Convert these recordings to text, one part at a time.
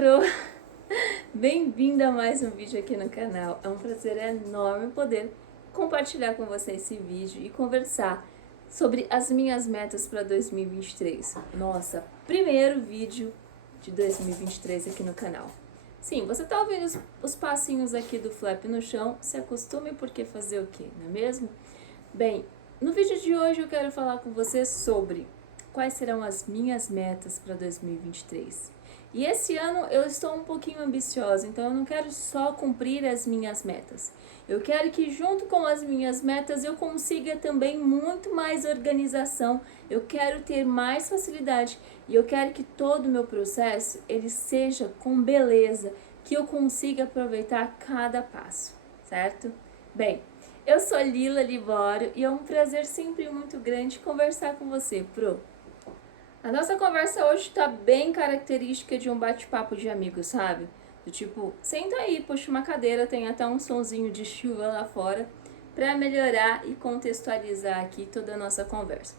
Pro! Bem-vindo a mais um vídeo aqui no canal. É um prazer enorme poder compartilhar com você esse vídeo e conversar sobre as minhas metas para 2023. Nossa, primeiro vídeo de 2023 aqui no canal. Sim, você tá ouvindo os passinhos aqui do flap no chão, se acostume porque fazer o quê, não é mesmo? Bem, no vídeo de hoje eu quero falar com você sobre quais serão as minhas metas para 2023. E esse ano eu estou um pouquinho ambiciosa, então eu não quero só cumprir as minhas metas. Eu quero que junto com as minhas metas eu consiga também muito mais organização, eu quero ter mais facilidade e eu quero que todo o meu processo ele seja com beleza, que eu consiga aproveitar cada passo, certo? Bem, eu sou Lila Libório e é um prazer sempre muito grande conversar com você, Pro. A nossa conversa hoje tá bem característica de um bate-papo de amigos, sabe? Do tipo, senta aí, puxa uma cadeira, tem até um sonzinho de chuva lá fora para melhorar e contextualizar aqui toda a nossa conversa.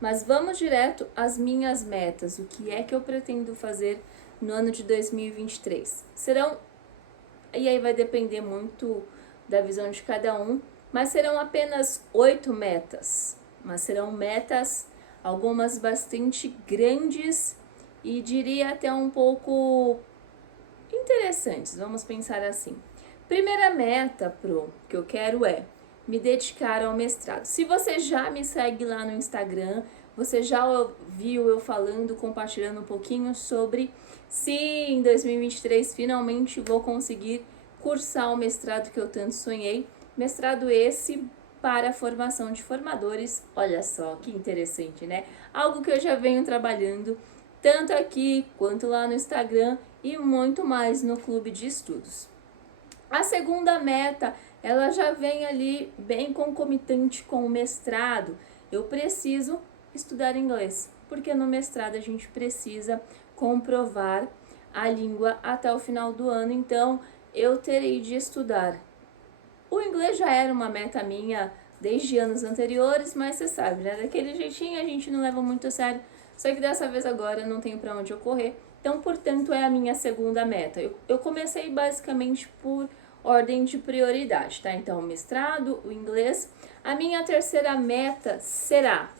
Mas vamos direto às minhas metas, o que é que eu pretendo fazer no ano de 2023. Serão, e aí vai depender muito da visão de cada um, mas serão apenas 8 metas, mas serão metas algumas bastante grandes e diria até um pouco interessantes, vamos pensar assim. Primeira meta, Pro, que eu quero é me dedicar ao mestrado. Se você já me segue lá no Instagram, você já viu eu falando, compartilhando um pouquinho sobre se em 2023 finalmente vou conseguir cursar o mestrado que eu tanto sonhei. Mestrado esse para a formação de formadores. Olha só que interessante, né? Algo que eu já venho trabalhando tanto aqui quanto lá no Instagram e muito mais no clube de estudos. A segunda meta, ela já vem ali bem concomitante com o mestrado. Eu preciso estudar inglês, porque no mestrado a gente precisa comprovar a língua até o final do ano, então eu terei de estudar. O inglês já era uma meta minha desde anos anteriores, mas você sabe, né? Daquele jeitinho a gente não leva muito a sério. Só que dessa vez agora eu não tenho para onde eu correr. Então, portanto, é a minha segunda meta. Eu comecei basicamente por ordem de prioridade, tá? Então, o mestrado, o inglês. A minha terceira meta será...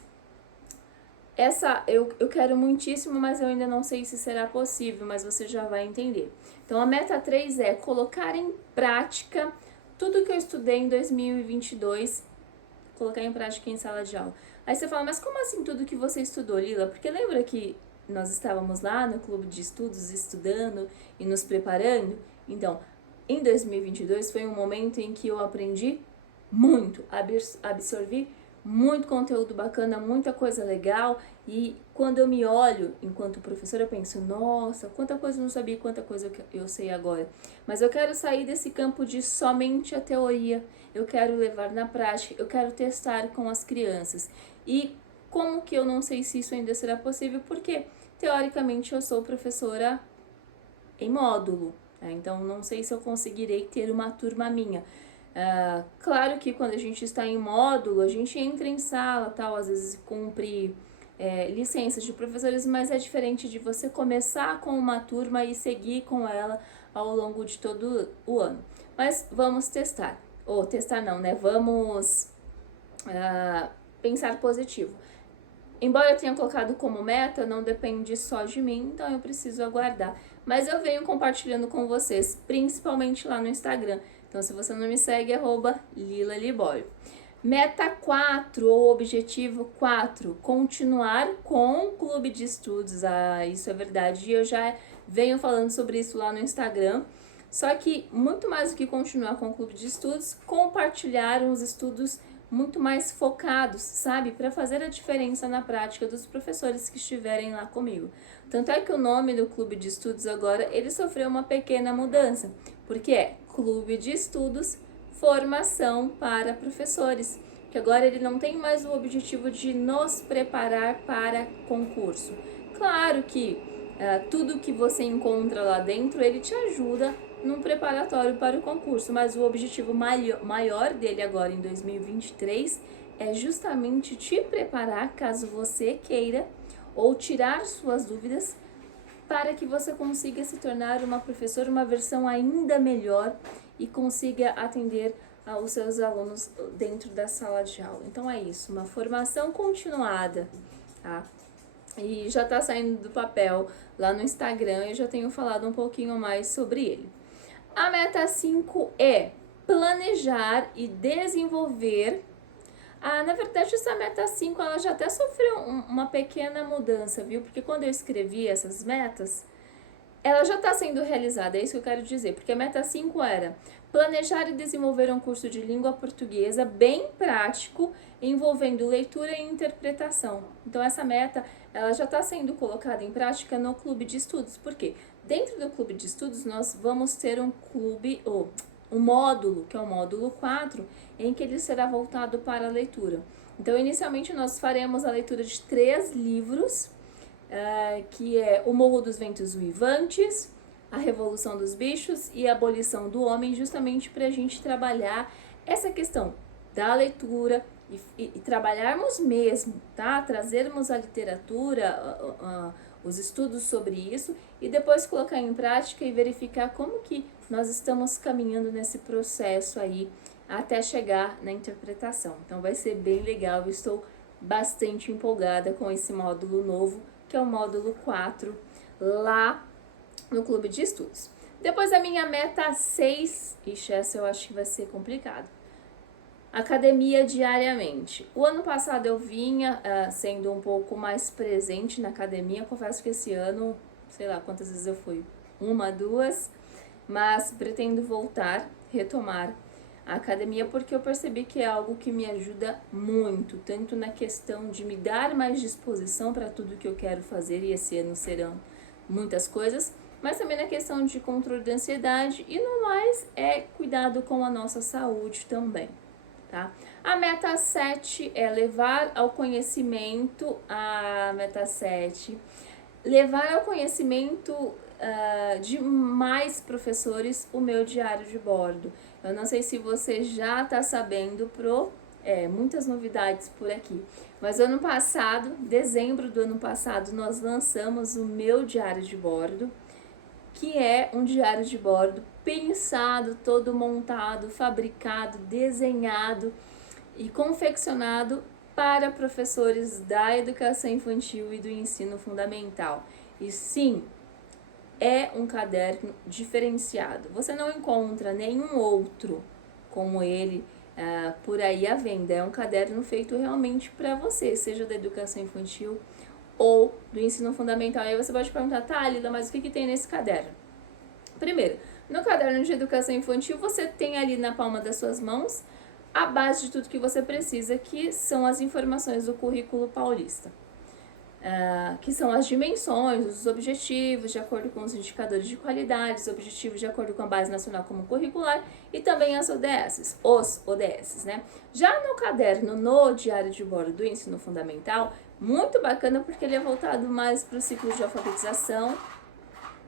Essa eu quero muitíssimo, mas eu ainda não sei se será possível, mas você já vai entender. Então, a meta 3 é colocar em prática tudo que eu estudei em 2022, colocar em prática em sala de aula. Aí você fala, mas como assim tudo que você estudou, Lila? Porque lembra que nós estávamos lá no clube de estudos estudando e nos preparando? Então, em 2022 foi um momento em que eu aprendi muito, absorvi muito conteúdo bacana, muita coisa legal, e quando eu me olho enquanto professora eu penso, nossa, quanta coisa eu não sabia, quanta coisa eu sei agora. Mas eu quero sair desse campo de somente a teoria, eu quero levar na prática, eu quero testar com as crianças. E como que eu não sei se isso ainda será possível? Porque teoricamente eu sou professora em módulo, né? Então não sei se eu conseguirei ter uma turma minha. Claro que quando a gente está em módulo, a gente entra em sala, tal, às vezes cumpre licenças de professores, mas é diferente de você começar com uma turma e seguir com ela ao longo de todo o ano. Mas vamos testar, ou testar não, né? Vamos pensar positivo. Embora eu tenha colocado como meta, não depende só de mim, então eu preciso aguardar. Mas eu venho compartilhando com vocês, principalmente lá no Instagram. Então, se você não me segue, @LilaLibório. Meta 4, ou objetivo 4, continuar com o clube de estudos. Isso é verdade, e eu já venho falando sobre isso lá no Instagram. Só que, muito mais do que continuar com o clube de estudos, compartilhar uns estudos muito mais focados, sabe? Para fazer a diferença na prática dos professores que estiverem lá comigo. Tanto é que o nome do clube de estudos agora, ele sofreu uma pequena mudança, porque é Clube de Estudos Formação para Professores, que agora ele não tem mais o objetivo de nos preparar para concurso. Claro que tudo que você encontra lá dentro, ele te ajuda num preparatório para o concurso, mas o objetivo maior dele agora em 2023 é justamente te preparar caso você queira ou tirar suas dúvidas para que você consiga se tornar uma professora, uma versão ainda melhor e consiga atender os seus alunos dentro da sala de aula. Então é isso, uma formação continuada, tá? E já tá saindo do papel lá no Instagram, eu já tenho falado um pouquinho mais sobre ele. A meta 5 é planejar e desenvolver. Na verdade, essa meta 5 ela já até sofreu uma pequena mudança, viu? Porque quando eu escrevi essas metas, ela já está sendo realizada, é isso que eu quero dizer. Porque a meta 5 era planejar e desenvolver um curso de língua portuguesa bem prático, envolvendo leitura e interpretação. Então, essa meta ela já está sendo colocada em prática no clube de estudos. Por quê? Dentro do clube de estudos, nós vamos ter um módulo, que é o módulo 4, em que ele será voltado para a leitura. Então, inicialmente, nós faremos a leitura de 3 livros, que é O Morro dos Ventos Uivantes, A Revolução dos Bichos e A Abolição do Homem, justamente para a gente trabalhar essa questão da leitura e trabalharmos mesmo, tá? Trazermos a literatura, os estudos sobre isso e depois colocar em prática e verificar como que nós estamos caminhando nesse processo aí até chegar na interpretação. Então vai ser bem legal, eu estou bastante empolgada com esse módulo novo, que é o módulo 4, lá no clube de estudos. Depois a minha meta 6, ixi, essa eu acho que vai ser complicado. Academia diariamente. O ano passado eu vinha sendo um pouco mais presente na academia, confesso que esse ano, sei lá quantas vezes eu fui, 1, 2, mas pretendo voltar, retomar a academia porque eu percebi que é algo que me ajuda muito, tanto na questão de me dar mais disposição para tudo que eu quero fazer, e esse ano serão muitas coisas, mas também na questão de controle da ansiedade e no mais é cuidado com a nossa saúde também, tá? A meta 7 é levar ao conhecimento, levar ao conhecimento de mais professores o meu diário de bordo. Eu não sei se você já está sabendo, muitas novidades por aqui. Mas ano passado, dezembro do ano passado, nós lançamos o meu diário de bordo, que é um diário de bordo pensado, todo montado, fabricado, desenhado e confeccionado para professores da educação infantil e do ensino fundamental. E sim, é um caderno diferenciado. Você não encontra nenhum outro como ele por aí à venda. É um caderno feito realmente para você, seja da educação infantil ou do ensino fundamental. E aí você pode perguntar, tá, Lila, mas o que tem nesse caderno? Primeiro, no caderno de educação infantil, você tem ali na palma das suas mãos a base de tudo que você precisa, que são as informações do currículo paulista. Que são as dimensões, os objetivos, de acordo com os indicadores de qualidade, os objetivos de acordo com a Base Nacional Comum Curricular e também as ODS, os ODS, né? Já no caderno, no diário de bordo do ensino fundamental, muito bacana porque ele é voltado mais para o ciclo de alfabetização,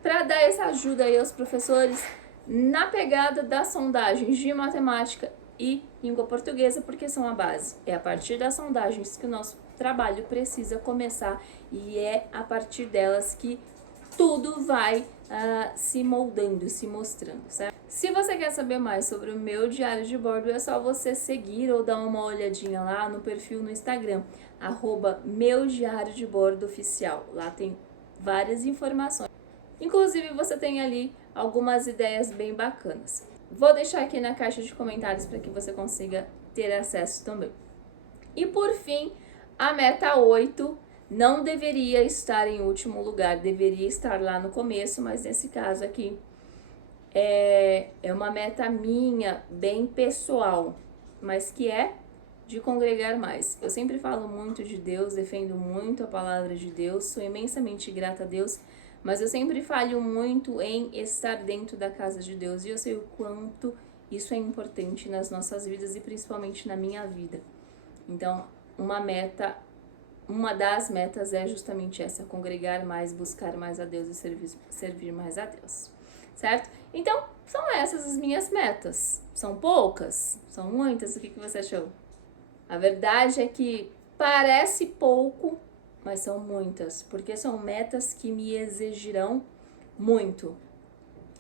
para dar essa ajuda aí aos professores na pegada das sondagens de matemática e língua portuguesa, porque são a base. É a partir das sondagens que o nosso trabalho precisa começar e é a partir delas que tudo vai se moldando, se mostrando, certo? Se você quer saber mais sobre o meu diário de bordo, é só você seguir ou dar uma olhadinha lá no perfil no Instagram, @meudiariodebordo_oficial. Lá tem várias informações. Inclusive, você tem ali algumas ideias bem bacanas. Vou deixar aqui na caixa de comentários para que você consiga ter acesso também. E por fim, a meta 8 não deveria estar em último lugar, deveria estar lá no começo, mas nesse caso aqui é uma meta minha, bem pessoal, mas que é de congregar mais. Eu sempre falo muito de Deus, defendo muito a palavra de Deus, sou imensamente grata a Deus, mas eu sempre falho muito em estar dentro da casa de Deus e eu sei o quanto isso é importante nas nossas vidas e principalmente na minha vida. Então, uma das metas é justamente essa, congregar mais, buscar mais a Deus e servir mais a Deus, certo? Então, são essas as minhas metas. São poucas? São muitas? O que você achou? A verdade é que parece pouco, mas são muitas, porque são metas que me exigirão muito.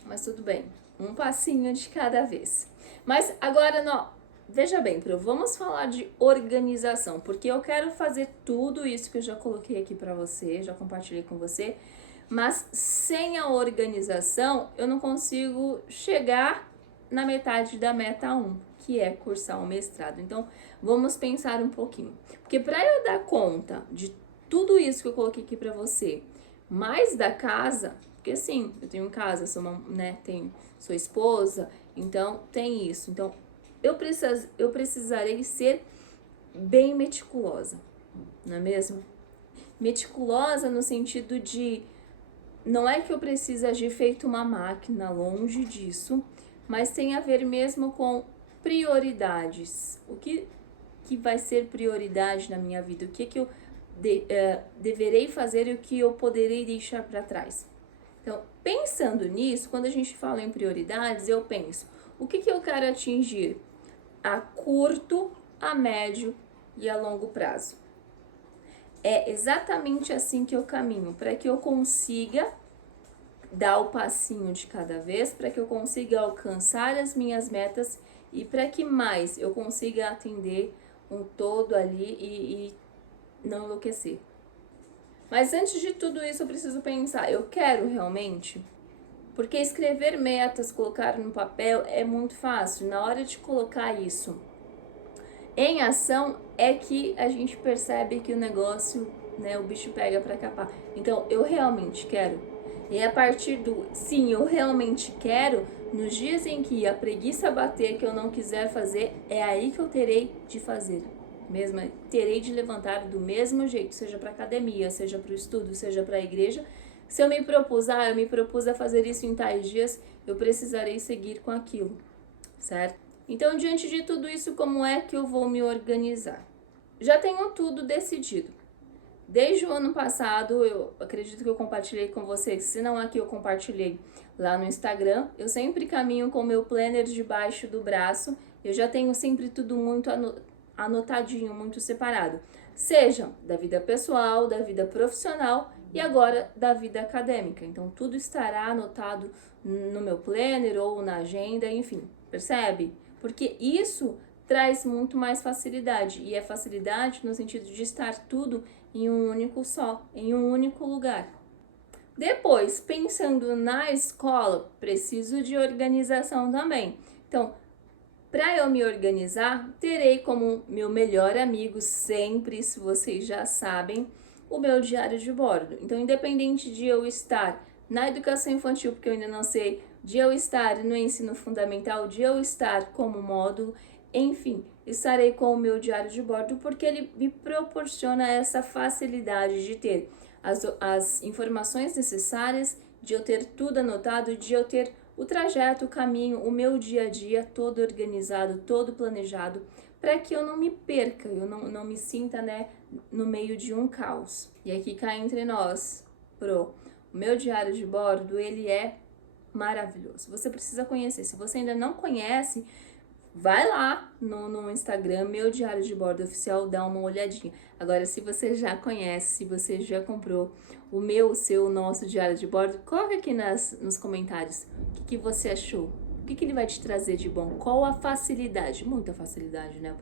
Mas tudo bem, um passinho de cada vez. Mas agora, não, veja bem, vamos falar de organização, porque eu quero fazer tudo isso que eu já coloquei aqui pra você, já compartilhei com você, mas sem a organização eu não consigo chegar na metade da meta 1, que é cursar um mestrado. Então, vamos pensar um pouquinho. Porque para eu dar conta de tudo isso que eu coloquei aqui para você, mais da casa, porque sim, eu tenho casa, sou uma, né, sou esposa, então tem isso. Então, eu precisarei ser bem meticulosa, não é mesmo? Meticulosa no sentido de, não é que eu preciso agir feito uma máquina, longe disso, mas tem a ver mesmo com prioridades. O que vai ser prioridade na minha vida? O que eu deverei fazer e o que eu poderei deixar para trás? Então, pensando nisso, quando a gente fala em prioridades, eu penso, o que eu quero atingir a curto, a médio e a longo prazo? É exatamente assim que eu caminho, para que eu consiga dar o passinho de cada vez, para que eu consiga alcançar as minhas metas e para que mais eu consiga atender um todo ali e não enlouquecer. Mas antes de tudo isso eu preciso pensar, eu quero realmente? Porque escrever metas, colocar no papel é muito fácil. Na hora de colocar isso em ação é que a gente percebe que o negócio, né, o bicho pega para capar. Então, eu realmente quero. E a partir do sim, eu realmente quero, nos dias em que a preguiça bater, que eu não quiser fazer, é aí que eu terei de fazer. Mesmo, terei de levantar do mesmo jeito, seja para academia, seja para o estudo, seja para a igreja. Se eu me propus, eu me propus a fazer isso em tais dias, eu precisarei seguir com aquilo, certo? Então, diante de tudo isso, como é que eu vou me organizar? Já tenho tudo decidido. Desde o ano passado, eu acredito que eu compartilhei com vocês, se não aqui eu compartilhei lá no Instagram, eu sempre caminho com o meu planner debaixo do braço, eu já tenho sempre tudo muito anotadinho, muito separado, seja da vida pessoal, da vida profissional e agora da vida acadêmica. Então tudo estará anotado no meu planner ou na agenda, enfim, percebe? Porque isso traz muito mais facilidade, e é facilidade no sentido de estar tudo em um único só, em um único lugar. Depois, pensando na escola, preciso de organização também. Então, para eu me organizar, terei como meu melhor amigo sempre, se vocês já sabem, o meu diário de bordo. Então, independente de eu estar na educação infantil, porque eu ainda não sei, de eu estar no ensino fundamental, de eu estar como módulo, enfim, estarei com o meu diário de bordo porque ele me proporciona essa facilidade de ter as informações necessárias, de eu ter tudo anotado, de eu ter o trajeto, o caminho, o meu dia a dia todo organizado, todo planejado, para que eu não me perca, eu não me sinta, né, no meio de um caos. E aqui cá entre nós, o meu diário de bordo, ele é maravilhoso. Você precisa conhecer. Se você ainda não conhece, vai lá no Instagram, meu diário de bordo oficial, dá uma olhadinha. Agora, se você já conhece, se você já comprou o meu, o seu, o nosso diário de bordo, coloca aqui nos comentários o que você achou. O que ele vai te trazer de bom? Qual a facilidade? Muita facilidade, né,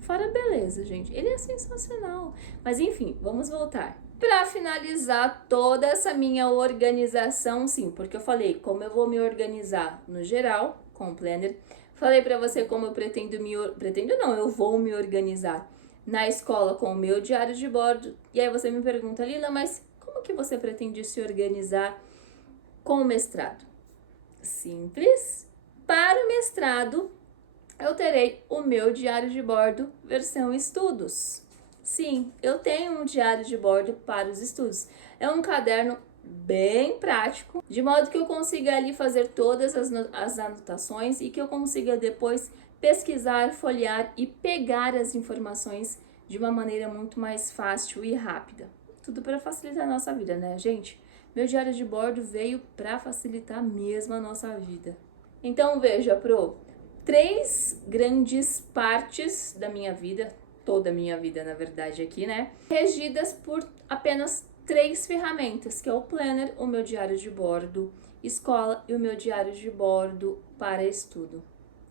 Fora a beleza, gente. Ele é sensacional. Mas enfim, vamos voltar. Para finalizar toda essa minha organização, sim, porque eu falei como eu vou me organizar no geral, com o planner. Falei para você como eu eu vou me organizar na escola com o meu diário de bordo. E aí você me pergunta, Lila, mas como que você pretende se organizar com o mestrado? Simples. Para o mestrado, eu terei o meu diário de bordo versão estudos. Sim, eu tenho um diário de bordo para os estudos. É um caderno bem prático, de modo que eu consiga ali fazer todas as anotações e que eu consiga depois pesquisar, folhear e pegar as informações de uma maneira muito mais fácil e rápida. Tudo para facilitar a nossa vida, né, gente? Meu diário de bordo veio para facilitar mesmo a nossa vida. Então veja, 3 grandes partes da minha vida, toda a minha vida, na verdade, aqui, né? Regidas por apenas 3 ferramentas, que é o Planner, o meu diário de bordo, escola e o meu diário de bordo para estudo.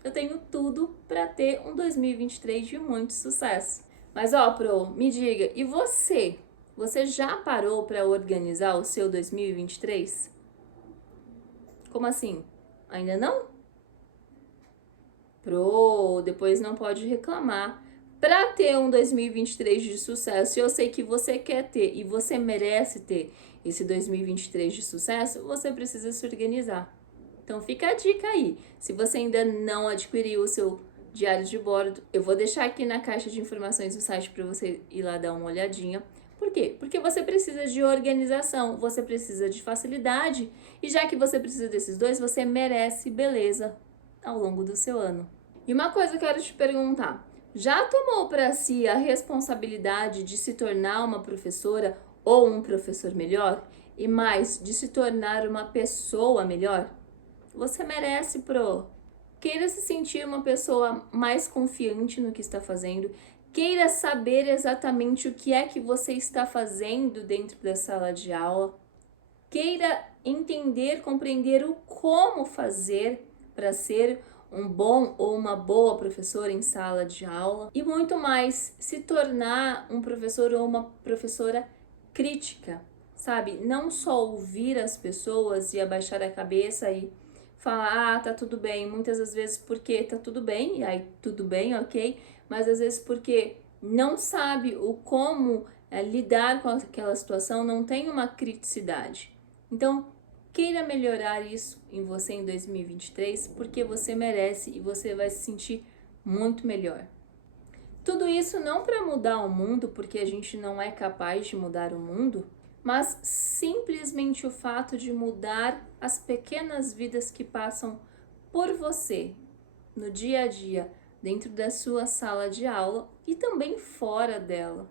Eu tenho tudo para ter um 2023 de muito sucesso. Mas ó, Pro, me diga, e você? Você já parou para organizar o seu 2023? Como assim? Ainda não? Pro, depois não pode reclamar. Para ter um 2023 de sucesso, eu sei que você quer ter e você merece ter esse 2023 de sucesso, você precisa se organizar. Então fica a dica aí. Se você ainda não adquiriu o seu diário de bordo, eu vou deixar aqui na caixa de informações do site para você ir lá dar uma olhadinha. Por quê? Porque você precisa de organização, você precisa de facilidade, e já que você precisa desses dois, você merece beleza ao longo do seu ano. E uma coisa que eu quero te perguntar, já tomou para si a responsabilidade de se tornar uma professora ou um professor melhor? E mais, de se tornar uma pessoa melhor? Você merece, Pro. Queira se sentir uma pessoa mais confiante no que está fazendo. Queira saber exatamente o que é que você está fazendo dentro da sala de aula. Queira entender, compreender o como fazer para ser um bom ou uma boa professora em sala de aula. E muito mais, se tornar um professor ou uma professora crítica, sabe? Não só ouvir as pessoas e abaixar a cabeça e falar, tá tudo bem, muitas das vezes porque tá tudo bem, e aí tudo bem, ok, mas às vezes porque não sabe o como lidar com aquela situação, não tem uma criticidade. Então, queira melhorar isso em você em 2023, porque você merece e você vai se sentir muito melhor. Tudo isso não para mudar o mundo, porque a gente não é capaz de mudar o mundo, mas simplesmente o fato de mudar as pequenas vidas que passam por você no dia a dia, dentro da sua sala de aula e também fora dela.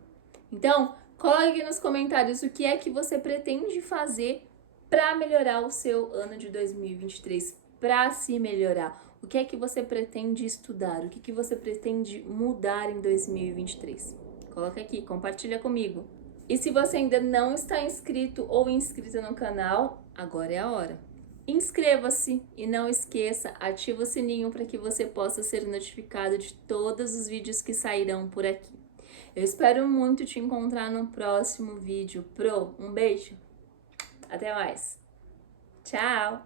Então, coloque aqui nos comentários o que é que você pretende fazer para melhorar o seu ano de 2023, para se melhorar. O que é que você pretende estudar? O que você pretende mudar em 2023? Coloca aqui, compartilha comigo. E se você ainda não está inscrito ou inscrita no canal, agora é a hora. Inscreva-se e não esqueça, ativa o sininho para que você possa ser notificado de todos os vídeos que sairão por aqui. Eu espero muito te encontrar no próximo vídeo. Pro, um beijo! Até mais! Tchau!